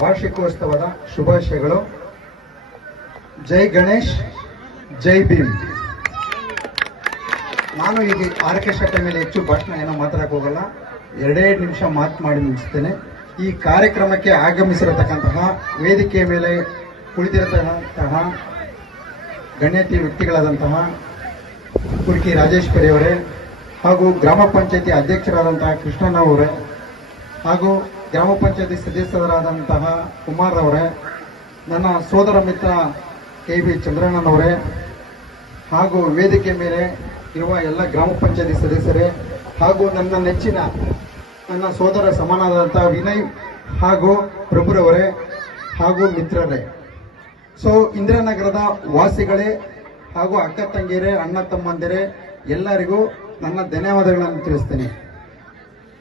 ವಾರ್ಷಿಕೋತ್ಸವದ ಶುಭಾಶಯಗಳು. ಜೈ ಗಣೇಶ್, ಜೈ ಭೀಮ್. ನಾನು ಈಗ ಆರ್ಕೆಸ್ಟ್ರಾ ಮೇಲೆ ಹೆಚ್ಚು ಭಾಷಣ ಏನೋ ಮಾತಾಡಕ್ ಹೋಗಲ್ಲ. ಎರಡೇ ನಿಮಿಷ ಮಾತು ಮಾಡಿ ಮುಗಿಸ್ತೇನೆ. ಈ ಕಾರ್ಯಕ್ರಮಕ್ಕೆ ಆಗಮಿಸಿರತಕ್ಕಂತಹ ವೇದಿಕೆಯ ಮೇಲೆ ಕುಳಿತಿರತಕ್ಕಂತಹ ಗಣ್ಯತಿ ವ್ಯಕ್ತಿಗಳಾದಂತಹ ಕುರ್ಕಿ ರಾಜೇಶ್ವರಿ ಅವರೇ ಹಾಗೂ ಗ್ರಾಮ ಪಂಚಾಯತಿ ಅಧ್ಯಕ್ಷರಾದಂತಹ ಕೃಷ್ಣನವರೇ ಹಾಗೂ ಗ್ರಾಮ ಪಂಚಾಯತಿ ಸದಸ್ಯರಾದಂತಹ ಕುಮಾರ್ ಅವರೇ ನನ್ನ ಸೋದರ ಮಿತ್ರ ಕೆ ಬಿ ಚಂದ್ರಣ್ಣನವರೇ, ಹಾಗೂ ವೇದಿಕೆ ಮೇಲೆ ಇರುವ ಎಲ್ಲ ಗ್ರಾಮ ಪಂಚಾಯತಿ ಸದಸ್ಯರೇ, ಹಾಗೂ ನನ್ನ ನೆಚ್ಚಿನ, ನನ್ನ ಸೋದರ ಸಮಾನಾದಂತಹ ವಿನಯ್ ಹಾಗೂ ಪ್ರಭುರವರೇ, ಹಾಗೂ ಮಿತ್ರರೇ. ಸೊ ಇಂದಿರಾನಗರದ ವಾಸಿಗಳೇ ಹಾಗೂ ಅಕ್ಕ ತಂಗಿಯರೇ, ಅಣ್ಣ ತಮ್ಮಂದಿರೇ, ಎಲ್ಲರಿಗೂ ನನ್ನ ಧನ್ಯವಾದಗಳನ್ನು ತಿಳಿಸ್ತೇನೆ.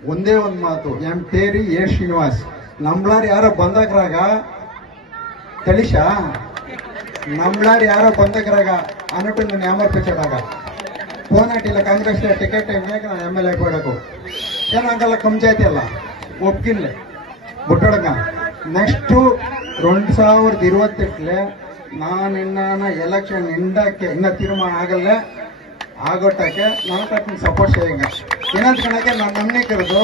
ಒಂದೇ ಒಂದು ಮಾತು. ಎಂ. ಟೇರಿ ಎ. ಶ್ರೀನಿವಾಸ್. ನಂಬ್ಲಾರ್ ಯಾರೋ ಬಂದಕ್ರಾಗ ತಳಿಶ? ನಂಬ್ಲಾರ್ ಯಾರೋ ಬಂದಕ್ರಾಗ ಅನ್ನಟ್ಟು ನಾನು ಯಾಮರ್ ಫೋನ್ ಹಾಕಿಲ್ಲ. ಕಾಂಗ್ರೆಸ್ ಟಿಕೆಟ್ ಹೆಂಗಾಗ ನಾನು ಎಂ ಎಲ್. ಎ. ಕೊಡಕು? ಏನಾಗಲ್ಲ ಕಂಜಾಯ್ತಿ ಅಲ್ಲ. ಒಪ್ಕಿನ್ಲೆ ಬುಟ್ಟೊಡಗ ನೆಕ್ಸ್ಟು ಎರಡು ಸಾವಿರದ ಇರುವತ್ತೆಟ್ಲೆ ನಾನಿನ್ನ ಎಲೆಕ್ಷನ್ ಇಂಡಕ್ಕೆ ಇನ್ನ ತೀರ್ಮಾನ ಆಗಲ್ಲ. ಆಗೋಟಕ್ಕೆ ನಾನು ಸಪೋರ್ಟ್ ಸೇವಿಂಗ್ ಏನಾದ್ ಕಣಕ್ಕೆ ನಾನು ಕರೆದು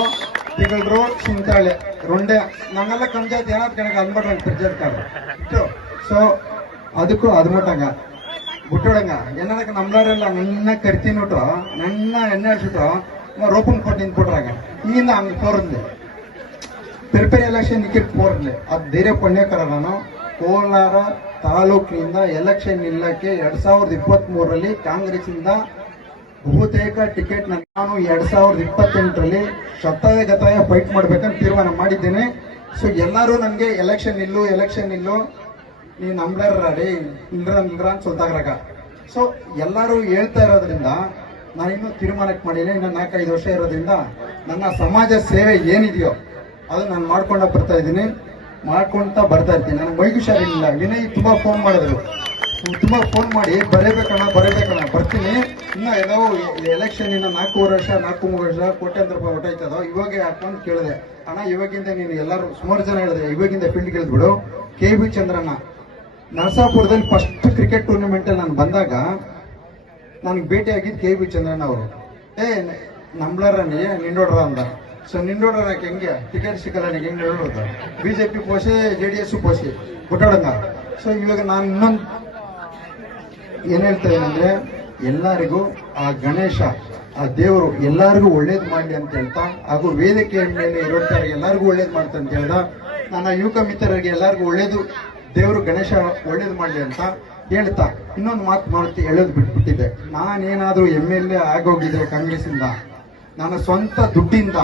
ತಿಂಗಳು ಚಿಂತಾಳೆ ರೊಂಡೆ. ನಂಗೆಲ್ಲ ಕಂಜಾತಿ ಏನಾದ್ ಕಣಕ್ಕೆ ಅನ್ಬಿಟ್ರೆ ಪ್ರಿಜರ್ತಾರೆ ಸೊ ಅದಕ್ಕೂ ಅದು ಮುಟ್ಟಂಗ. ಬಿಟ್ಟೋಡಂಗ ಏನಕ್ಕೆ ನಮ್ಲಾರೆಲ್ಲ ನನ್ನ ಕರಿತೀನಿಟ್ಟು ನನ್ನ ಎಣ್ಣೆ ಹಚ್ಚಿಟ್ಟು ರೋಪನ್ ಕೊಟ್ಟು ನಿಂತ್ಬಿಟ್ರಾಗ ಈಗಿಂದ ಹಂಗೆ ತೋರಿದ್ದೆ ಪ್ರಿಪೇರ್ ಎಲೆಕ್ಷನ್ ನಿಕ್ಕಿಟ್ ಪೋರ್ಲೆ ಅದು ಧೈರ್ಯ ಪುಣ್ಯಕರ ನಾನು. ಕೋಲಾರ ತಾಲೂಕಿನಿಂದ ಎಲೆಕ್ಷನ್ ನಿಲ್ಲಕ್ಕೆ ಎರಡ್ ಸಾವಿರದ ಇಪ್ಪತ್ತ್ ಮೂರರಲ್ಲಿ ಕಾಂಗ್ರೆಸ್ಸಿಂದ ಬಹುತೇಕ ಟಿಕೆಟ್ ನಾನು ಎರಡ್ ಸಾವಿರದ ಇಪ್ಪತ್ತೆಂಟರಲ್ಲಿ ಶತಾಯ ಗತಾಯ ಫೈಟ್ ಮಾಡ್ಬೇಕಂತ ತೀರ್ಮಾನ ಮಾಡಿದ್ದೇನೆ. ಸೊ ಎಲ್ಲರೂ ನನಗೆ ಎಲೆಕ್ಷನ್ ಇಲ್ಲು ಎಲೆಕ್ಷನ್ ಇಲ್ಲು ನೀನು ನಂಬ್ಲರ್ ರೀ ನಿಲ್ರ ನಿಲ್ರ ಅಂತ ಸೊಲ್ತಾಗ್ರಾಗ. ಸೊ ಎಲ್ಲರೂ ಹೇಳ್ತಾ ಇರೋದ್ರಿಂದ ನಾನಿನ್ನೂ ತೀರ್ಮಾನಕ್ಕೆ ಮಾಡಿಲ್ಲ, ಇನ್ನು ನಾಲ್ಕೈದು ವರ್ಷ ಇರೋದ್ರಿಂದ ನನ್ನ ಸಮಾಜ ಸೇವೆ ಏನಿದೆಯೋ ಅದು ನಾನು ಮಾಡ್ಕೊಂಡ ಬರ್ತಾ ಇದ್ದೀನಿ. ಮಾಡ್ಕೊಂತ ಬರ್ತಾ ಇರ್ತೀನಿ. ನನಗೆ ಮೈಗೆ ಹುಷಾರಿಲ್ಲ ವಿನಯ್ ತುಂಬಾ ಫೋನ್ ಮಾಡಿದ್ರು. ತುಂಬಾ ಫೋನ್ ಮಾಡಿ, ಬರೇಬೇಕಣ್ಣ ಬರೇಬೇಕಣ್ಣ, ಬರ್ತೀನಿ. ಇನ್ನ ಎಲ್ಲೋ ಎಲೆಕ್ಷನ್ ಇನ್ನ ನಾಲ್ಕೂವರೆ ವರ್ಷ, ನಾಲ್ಕು ಮೂರು ವರ್ಷ, ಕೋಟ್ಯಾಂತರ ರೂಪಾಯಿ ಹೊಟ್ಟಾಯ್ತದ ಇವಾಗ ಯಾಕಂತ ಕೇಳಿದೆ. ಅಣ್ಣ, ಇವಾಗಿಂದ ನೀನು ಎಲ್ಲರೂ ಸುಮಾರು ಜನ ಹೇಳಿದೆ ಇವಾಗಿಂದ ಫೀಲ್ಡ್ ಇಳಿದ್ಬಿಡು ಕೆ ಬಿ ಚಂದ್ರಣ್ಣ, ನರಸಾಪುರದಲ್ಲಿ ಫಸ್ಟ್ ಕ್ರಿಕೆಟ್ ಟೂರ್ನಮೆಂಟ್ ಅಲ್ಲಿ ನಾನು ಬಂದಾಗ, ನನಗೆ ಭೇಟಿ ಆಗಿದ್ದು ಕೆ ಬಿ ಚಂದ್ರಣ್ಣ ಅವರು. ಏ ನಂಬ್ಲಾರನಿ ನಿಂಡೋಡ್ರ ಅಂದ. ಸೊ ನಿಂಡೋಡ್ರ ಹೆಂಗೆ? ಟಿಕೆಟ್ ಸಿಕ್ಕಲ್ಲ ನನಗೆ, ಹೆಂಗೆ ಹೇಳೋದು ಪಿ ಪೋಷೆ ಜೆ ಡಿ ಎಸ್ ಪೋಷೆ. ಗುಟ್ಟಾಡಂಗ ಸೊ ಇವಾಗ ನಾನು ಇನ್ನೊಂದು ಏನ್ ಹೇಳ್ತಾ ಎಲ್ಲರಿಗೂ ಆ ಗಣೇಶ, ಆ ದೇವರು ಎಲ್ಲರಿಗೂ ಒಳ್ಳೇದು ಮಾಡಲಿ ಅಂತ ಹೇಳ್ತಾ, ಹಾಗೂ ವೇದಿಕೆಯ ಮೇಲೆ ಇರೋರ್ತಾರೆ ಎಲ್ಲರಿಗೂ ಒಳ್ಳೇದು ಮಾಡ್ತಾ ಅಂತ ಹೇಳ್ದ, ನನ್ನ ಯುವಕ ಮಿತ್ರರಿಗೆ ಎಲ್ಲರಿಗೂ ಒಳ್ಳೇದು, ದೇವರು ಗಣೇಶ ಒಳ್ಳೇದು ಮಾಡಲಿ ಅಂತ ಹೇಳ್ತಾ, ಇನ್ನೊಂದು ಮಾತು ಮಾಡ್ತಿ ಹೇಳೋದು ಬಿಟ್ಬಿಟ್ಟಿದ್ದೆ. ನಾನೇನಾದರೂ ಎಂ ಎಲ್ ಎ ಆಗೋಗಿದ್ರೆ ಕಾಂಗ್ರೆಸ್ಸಿಂದ, ನನ್ನ ಸ್ವಂತ ದುಡ್ಡಿಂದ,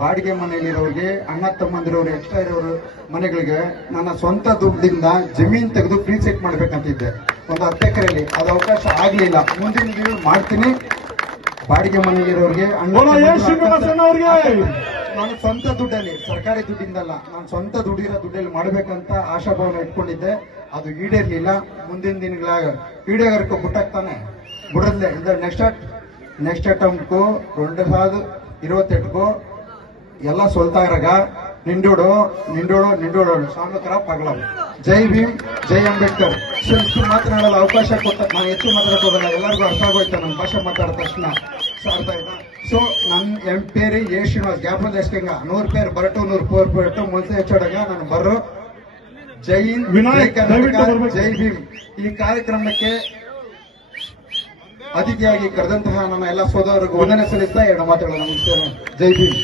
ಬಾಡಿಗೆ ಮನೆಯಲ್ಲಿರೋರಿಗೆ, ಅಣ್ಣ ತಮ್ಮಂದಿರೋರು ಎಕ್ಸ್ಟ್ರಾ ಇರೋರು ಮನೆಗಳಿಗೆ, ನನ್ನ ಸ್ವಂತ ದುಡ್ಡಿಂದ ಜಮೀನ್ ತೆಗೆದು ಪ್ರೀಸೆಟ್ ಮಾಡ್ಬೇಕಂತಿದ್ದೆ. ಒಂದು ಹತ್ತು ಎಕರೆಯಲ್ಲಿ ಅದು ಅವಕಾಶ ಆಗ್ಲಿಲ್ಲ. ಮುಂದಿನ ದಿನ ಮಾಡ್ತೀನಿ. ಬಾಡಿಗೆ ನಿವಾಸನ್ ಅವ್ರಿಗೆ. ನಾನು ಸ್ವಂತ ದುಡ್ಡಲ್ಲಿ ಸರ್ಕಾರಿ ದುಡ್ಡಿಂದಲ್ಲ ನಾನು ಸ್ವಂತ ದುಡ್ಡಿರೋ ದುಡ್ಡಲ್ಲಿ ಮಾಡ್ಬೇಕಂತ ಆಶಾಭಾವನೆ ಇಟ್ಕೊಂಡಿದ್ದೆ. ಅದು ಈಡೇರ್ಲಿಲ್ಲ. ಮುಂದಿನ ದಿನಗಳಾಗ ಈಡೇಗರ್ಕು ಬಿಟ್ಟಾಗ್ತಾನೆ ಬಿಡದ್ಲೆ ಇದು ನೆಕ್ಸ್ಟ್ ನೆಕ್ಸ್ಟ್ ಅಟೆಂಪ್ಟ್ಗೂ ಎರಡು ಸಾವಿರದ ಇರುವತ್ತೆಂಟಕ್ಕೂ ಎಲ್ಲ ಸೋಲ್ತಾಗ್ರಾಗ. ನಿಂಡೋಡು ನಿಂಡೋಡು ನಿಂಡೋಡು ಸಾಮಕರ ಪಗಲ ಜೈ ಭೀಮ್ ಜೈ ಅಂಬೇಡ್ಕರ್. ಇಷ್ಟು ಮಾತನಾಡಲು ಅವಕಾಶ ಕೊಟ್ಟ ನಾನು ಹೆಚ್ಚು ಮಾತಾಡಕ್ ಹೋಗಲ್ಲ ಎಲ್ಲರಿಗೂ ಅರ್ಥ ಆಗೋಯ್ತು ನನ್ನ ಭಾಷೆ ಮಾತಾಡಿದ ತಕ್ಷಣ. ಅರ್ಥ ಆಯ್ತಾ? ಸೊ ನನ್ನ ಎಂ ಪೇರಿ ಎ ಶ್ರೀನಿವಾಸ್ ಗ್ಯಾಪಲ್ ಎಷ್ಟಂಗ ನೂರು ಪೇರು ಬರಟು ನೂರು ಪೋರ್ ಬರಟು ಮುಂಚೆ ಹೆಚ್ಚೋಡಗ ನಾನು ಬರ್ರು. ಜೈ ವಿನಾಯಕ ಜೈ ಭೀಮ್. ಈ ಕಾರ್ಯಕ್ರಮಕ್ಕೆ ಅತಿಥಿಯಾಗಿ ಕರೆದಂತಹ ನನ್ನ ಎಲ್ಲ ಸೋದರರಿಗೂ ವಂದನೆ ಸಲ್ಲಿಸ್ತಾ ಎರಡು ಮಾತುಗಳನ್ನು ಮುಗಿಸ್ತೇನೆ. ಜೈ ಭೀಮ್.